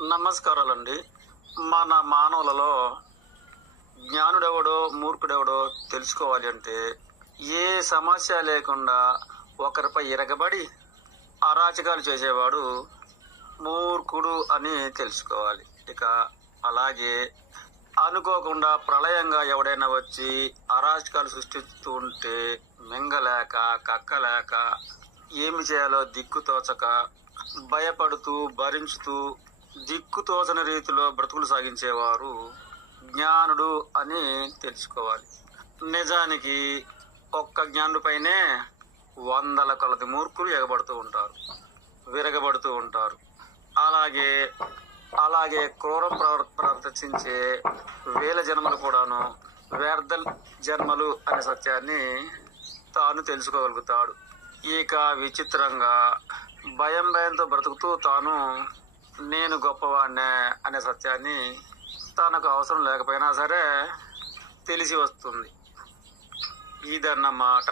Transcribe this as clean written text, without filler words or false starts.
నమస్కారాలండి. మన మానవులలో జ్ఞానుడెవడో మూర్ఖుడెవడో తెలుసుకోవాలి అంటే ఏ సమస్య లేకుండా ఒకరిపై ఎరగబడి అరాచకాలు చేసేవాడు మూర్ఖుడు అని తెలుసుకోవాలి. ఇక అలాగే అనుకోకుండా ప్రళయంగా ఎవడైనా వచ్చి అరాచకాలు సృష్టిస్తూ ఉంటే మింగలేక కక్కలేక ఏమి చేయాలో దిక్కుతోచక భయపడుతూ భరించుతూ దిక్కుతోచని రీతిలో బ్రతుకులు సాగించేవారు జ్ఞానుడు అని తెలుసుకోవాలి. నిజానికి ఒక్క జ్ఞానుడిపైనే వందల కొలది మూర్ఖులు ఎగబడుతూ ఉంటారు, విరగబడుతూ ఉంటారు. అలాగే క్రూరం ప్రవర్తించే వేల జన్మలు కూడాను వ్యర్థ జన్మలు అనే సత్యాన్ని తాను తెలుసుకోగలుగుతాడు. ఇక విచిత్రంగా భయంతో బ్రతుకుతూ తాను నేను గొప్పవాడినే అనే సత్యాన్ని తనకు అవసరం లేకపోయినా సరే తెలిసి వస్తుంది. ఇదన్నమాట.